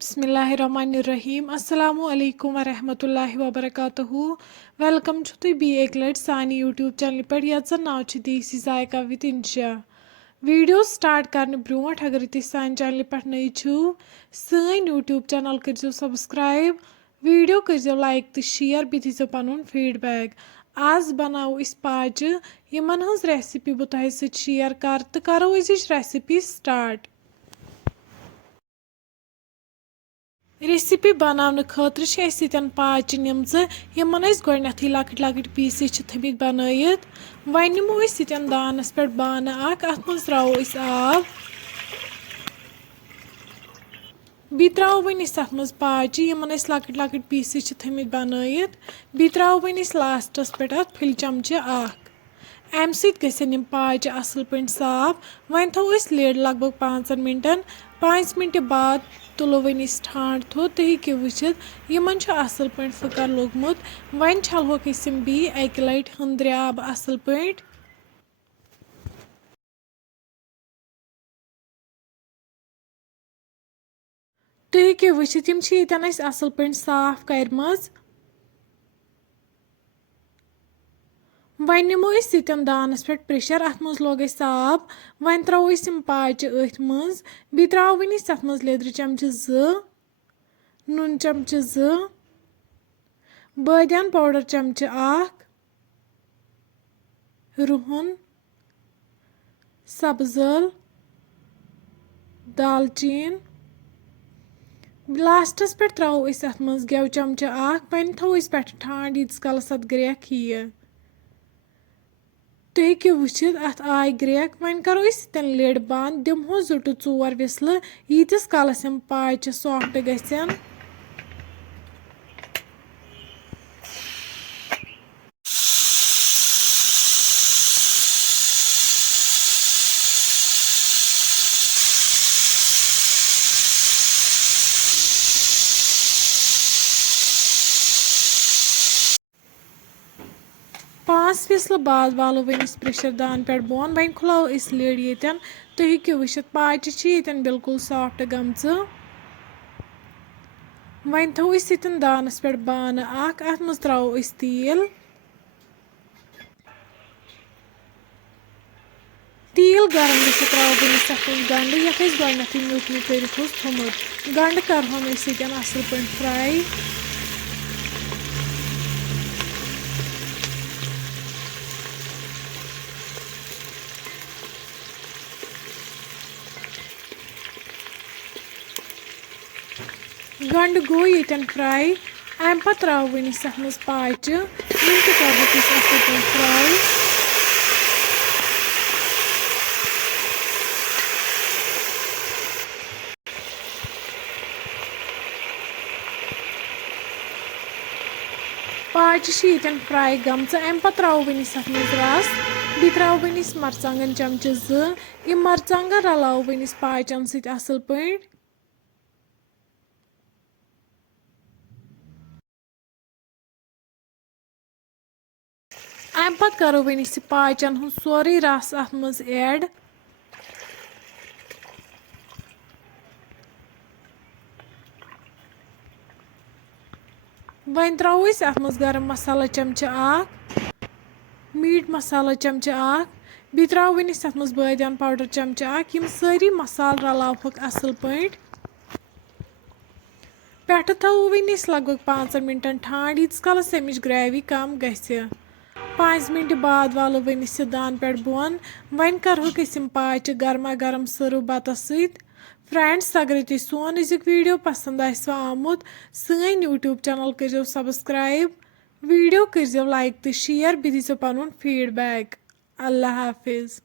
बिस्मिल्लाहिर्रहमानिर्रहीम अस्सलामु अलैकुम वरहमतुल्लाहि वबरकातुहू वेलकम तुम बी एक लट सानी यूट्यूब चैनल पे यत नाव देसी जायका विद इंशा वीडियो स्टार्ट करने ब्रोट अगर तुम सान चैनल पे नई छो सन यूट्यूब चैनल कर सब्सक्राइब वीडियो कर लाइक तो शेयर बे दीजो पन फीडबैक आज बनाओ इस पाचि यमन हज रेसिपी बह तुह सत शेयर कर तो करो रेसिपी स्टार्ट। रेसिपी बनाने खतर पाचि निम्स यमन गोडनथी लकट लकट पीस थमित बनयित वन निमो दानस पे बान अत मज त्रो आब बी त्रो वन अत मज पाचि यमन लकट लकट पीस थमित बनयित बी त्रो वन लास्टस पे अत फुल चमचे अम सम पाचि असल पे साफ वन थो लिड लगभग 5 मिनटन 5 मिनट बाद तुलो वन ठांड थोद तुम हेको वुचित यमन असल पे फुकर लोगमुत वन छलहोक बी एक लट हंद्र आब असल पे तुम हेको वुचित यम यतन असल पे साफ करमज वन निमो यतन दानस पे प्रेशर अत मज लोग आब वन त्रो पाचि अथ मज बी त्रो वन अत मज लेदर चमचे 2 नून चमचे 2 बादियान पाउडर चमचे 1 रुहन सब्ज ٲl दालचीन लास्टस पे त्रो अत मज गेव चमचे 1 वन थो पे ठांड यीतस कालस अत ग्रेक यी तुम हेको वुचित अत आय ग्रेक वन करो लिड बंद दिमहो 2 to 4 विसल यीतस कालस यम पाचि सॉफ्ट गसन। पांच विसल बाद वालो वन प्रेशर दान पे बोन वन खुलो लिड यतन तुम हेको वुचित पाचि यतन बिल्कुल सॉफ्ट गमच वन थो यतन दानस पे बान अत मज त्रो तेल तेल गरम गो त्रो वन गंड यथ गोडनथी म्यूट म्यूट कर थोमुत गंड करहोन असल पे फ्राई गंड गो यतन फ्राई अम पे त्रो वन अत मज पाचि असल पे फ्राई पाचि यतन फ्राई गमच अम पे त्रो वन अत मज रस बी त्रो वन मरचांगन चमचे 2 यम मरचांगन रलाव वन पाचन सत असल पे अम पे करो वन पाचन हूँ सोरे रस अत मज ऐड वन त्रो अत मज गरम मसाला चमचे 1 मीट मसाला चमचे 1 बी त्रो वन अत मज बादियान पाउडर चमचे 1 यम सारी मसाल रलावक असल पे पे थो वन लगभग 5 मिनटन ठांड यीतस कालस अमिच ग्रेवी कम गसे 5 मिनट बाद वालो वन दान पे बोन वन करहोक पाचि गर्मा गर्म सर्व बतस सत फ्रेंड्स अगर तुम सोन अजुक वीडियो पसंद आमुत सन यूट्यूब चैनल कर सब्सक्राइब वीडियो कर लाइक तो शेयर बे दीजो पन फीडबैक। अल्लाह हाफिज।